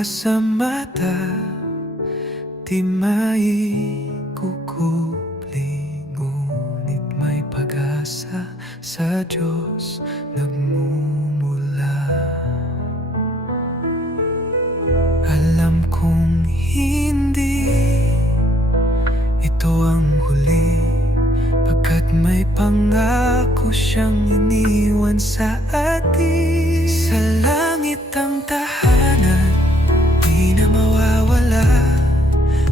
luha sa mata, di maikukupli, ngunit may pag-asa sa Diyos nagmumula. Alam kong hindi ito ang huli, pagkat may pangako siyang iniwan sa atin. Sa langit ang tahanan, di na mawawala.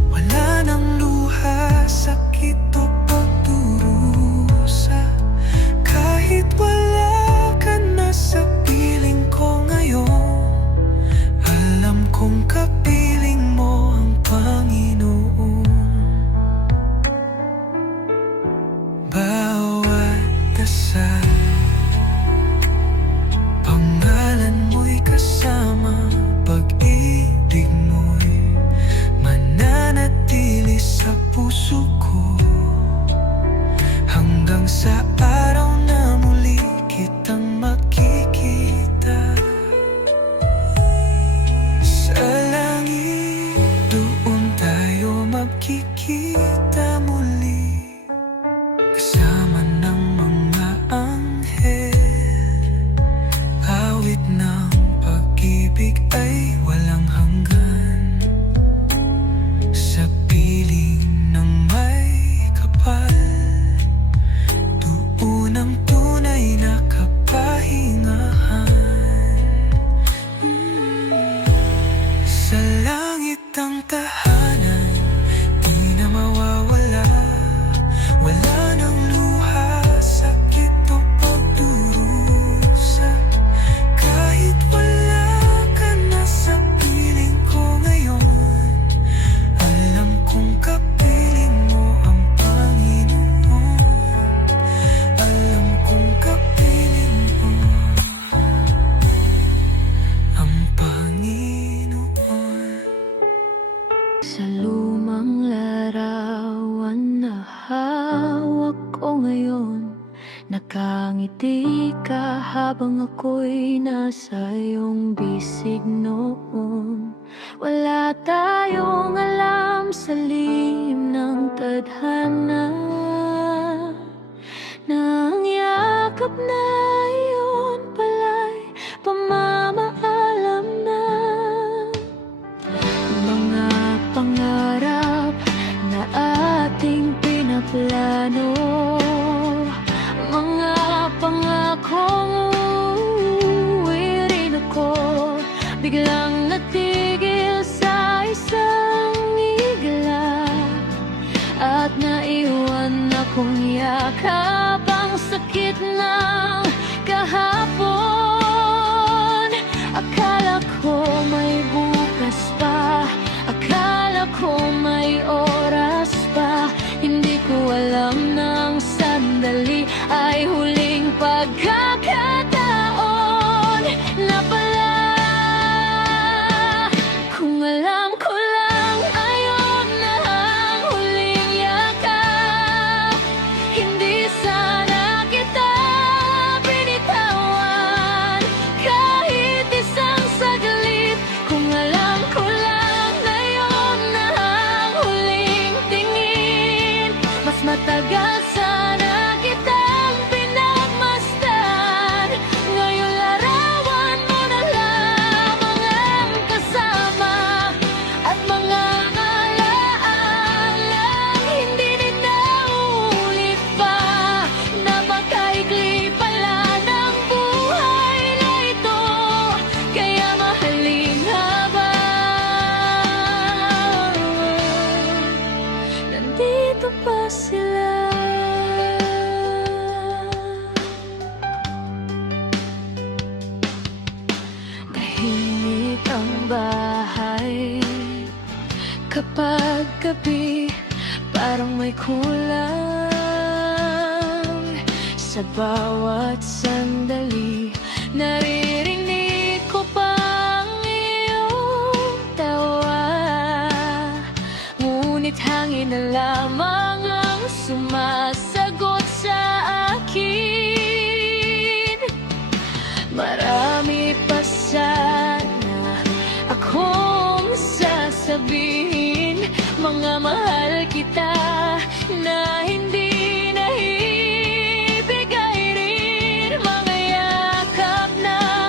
Wala nang luha, sakit o pagdurusa. Kahit wala ka na sa piling ko ngayon, alam kong kapiling mo ang Panginoon. Bawat dasal, pangalan mo'y kasama, pag-ibig mo'y mananatili sa puso ko, hanggang sa araw na muli kitang makikita. Sa langit, doon tayo magkikita muli, kasama ng mga anghel. Awit ng pag-ibig ay walang hanggan, sa piling ng may kapal, doon ang tunay na kapahingahan. Sa langit ang tahanan, di na mawawala. Wala nang luha, sakit o pagdurusa. Kahit wala ka na sa piling ko ngayon, alam kong kapiling mo ang Panginoon. Alam kong kapiling mo ang Panginoon. Sa lumang larawan na hawak ko ngayon, nakangiti ka habang ako'y nasa iyong bisig noon. Wala tayong alam sa lihim ng tadhana, na ang yakap na iyon pala'y pamamaalam na. Mga pangarap na ating pinaplano, mga pangakong uuwi rin ako, biglang natigil sa isang igla, at naiwan akong yakap ang sakit ng kahapon. Akala ko may bukas pa, akala ko may oras pa, hindi ko alam ng sandali ay huling pagkakataon na pala. Kung alam ko lang ayon na ang huling yakap, hindi sana kita binitawan kahit isang saglit. Kung alam ko lang na yun na ang huling tingin, mas matagal sana kitang pinagmasdan. Ngayon larawan mo na lamang ang kasama, at mga alaalang hindi din naulit pa, napakaikli pala ng buhay na ito, kaya mahalin habang nandito pa sila. Tahimik ang bahay kapag gabi, parang may kulang. Sa bawat sandali, naririnig ko pa ang iyong tawa, ngunit hangin na lamang ang sumasagot sa akin. Marami pa sana ako mga mahal kita na hindi naibigay rin, mga yakap na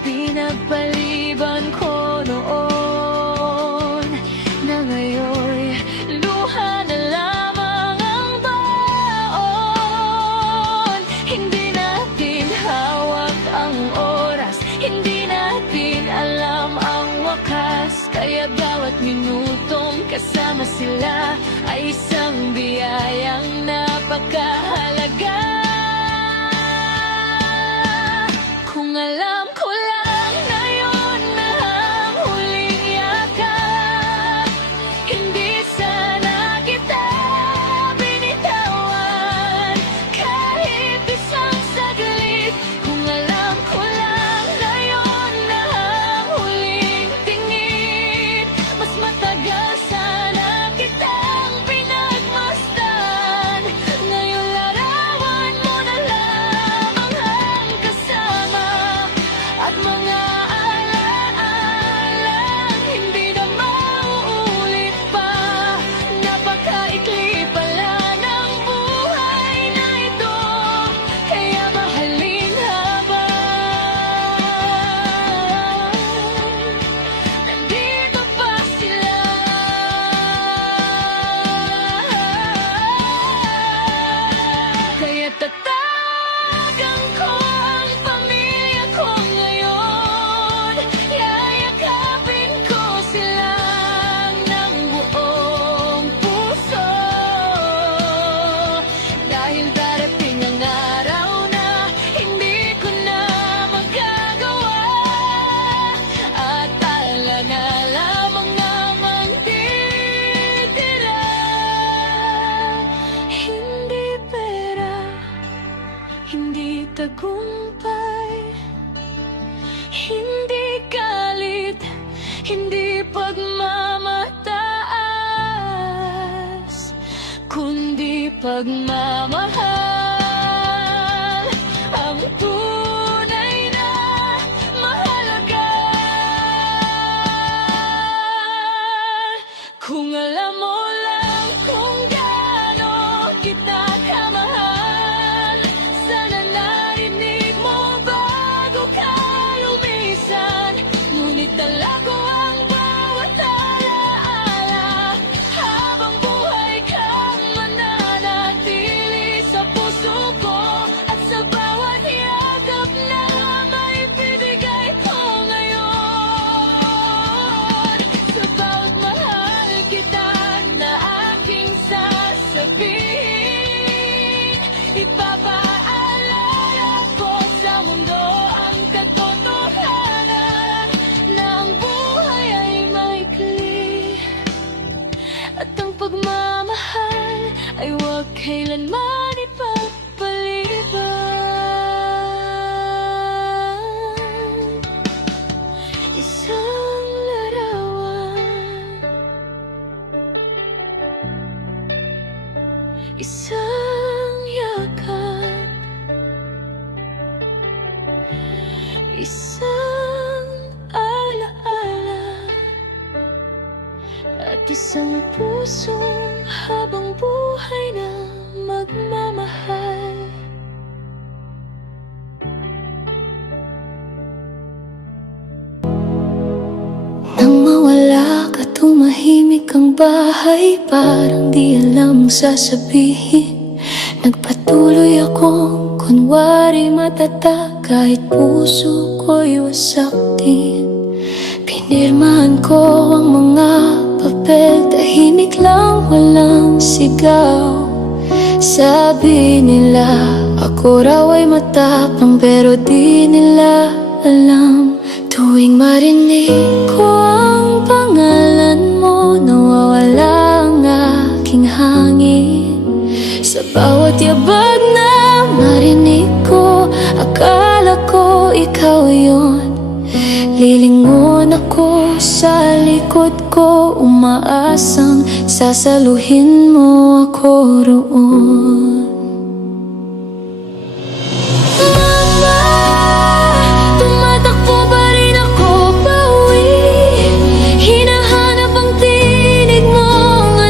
pinagpaliban ko noon, na ngayon luha na lamang ang baon. Hindi natin hawak ang oras, hindi natin alam ang wakas, kaya bawat minutong kasama sila ay isang biyayang napakahalaga. Kung alam ko lang na yun na ang huling yakap, hindi sana kita binitawan kahit isang saglit. Kung alam ko lang na yun na ang huling tingin, mas matagal sana kitang pinagmasdan. Ngayon larawan mo na lamang ang kasama at mga alaalang hindi na mauulit pa. Napakaikli pala ng buhay na ito, kaya mahalin habang nandito pa sila. Kaya tatagan ko ang pamilya ko ngayon, yayakapin ko sila ng buong puso. Dahil darating ang araw na hindi ko na magagawa, at tala na lamang naman titira. Hindi pera, hindi tagumpay, hindi galit, hindi pagmamataas, kundi pagmamahal ang tunay na mahalaga. Kung alam mo lang kung gaano kita kamahal, sana narinig mo bago ka lumisan. Ngunit dala ko ang bawat alaala, habang buhay kang mananatili sa puso ko, at sa bawat yakap na may bibigay ko ngayon. Sa bawat mahal kita na aking sasabihin, ipapaalala ko sa mundo ang katotohanan na ang buhay ay maikli, at ang pagmamahal ay huwag kailanman ipagpaliban. Isang larawan, isang yakap, isang alaala, at isang pusong habang buhay na magmamahal. Nang mawala ka, tumahimik ang bahay, parang di alam ang sasabihin. Nagpatuloy akong kunwari matatag, kahit puso ko'y wasak din. Pinirmahan ko ang mga papel, tahimik lang, walang sigaw. Sabi nila ako raw ay matapang, pero di nila alam. Tuwing marinig ko ang pangalan mo, nawawala ang aking hangin. Sa bawat yabag na marinig ko, akala ko ikaw yun. Lilingon ako sa likod ko, umaasang sasaluhin mo ako roon. Mama, tumatakbo pa rin ako pauwi. Hinahanap ang tinig mo, ang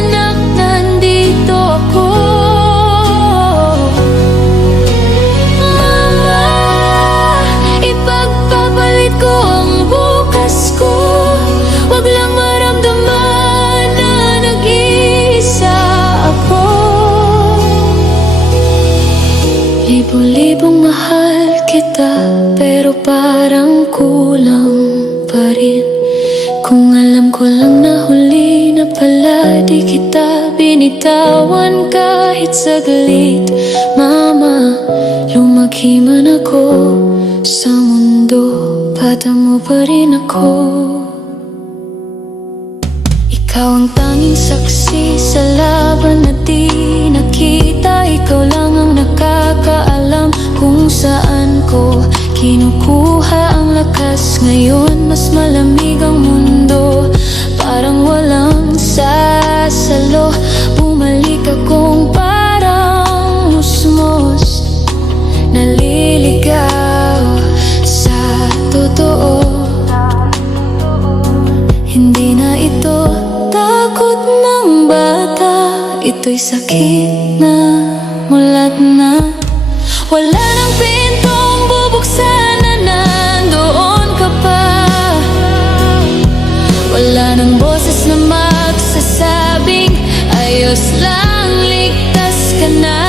Muli pong mahal kita, pero parang kulang pa rin. Kung alam ko lang na huli na pala, di kita binitawan kahit saglit. Mama, lumaki man ako sa mundo, bata mo pa rin ako. Ikaw ang tanging saksi sa laban na di nakita. Ikaw lang ang nakakaalam kung saan ko kinukuha ang lakas. Ngayon mas malamig ang mundo, parang walang sasalo. Bumalik akong parang musmos, naliligaw sa totoo. Hindi na ito takot ng bata, ito'y sakit na mulat na. Wala nang pintong bubuksan na nandoon ka pa. Wala nang boses na magsasabing ayos lang, ligtas ka na.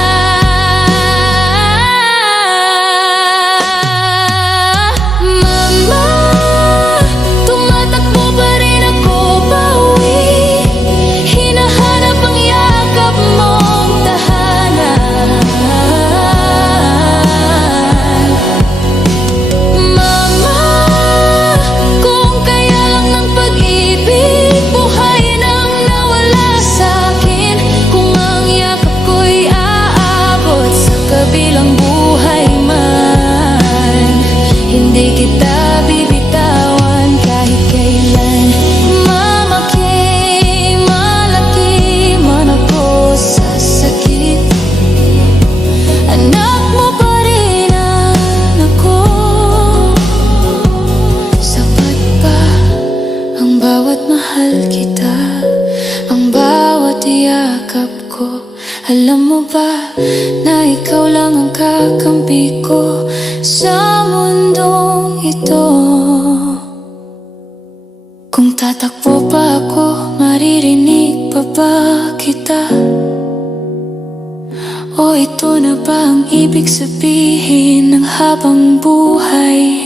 Mama, tumatakbo pa rin ako pauwi. Hinahanap ang yakap mong tahanan. Mama, kung kaya lang ng pag-ibig, buhay nang nawala sa'kin. Kung ang yakap ko'y aabot sa kabilang buhay man, hindi kita bibitawan kahit kailan. Mama, kay malaki man ako sa sakit, anak mo pa rin ang ako. Sapat ba ang bawat mahal kita, ang bawat yakap ko? Alam mo ba na ikaw lang ang kakampi ko sa mundong ito? Kung tatakbo pa ako, maririnig pa ba kita? O ito na ba ang ibig sabihin ng habang buhay?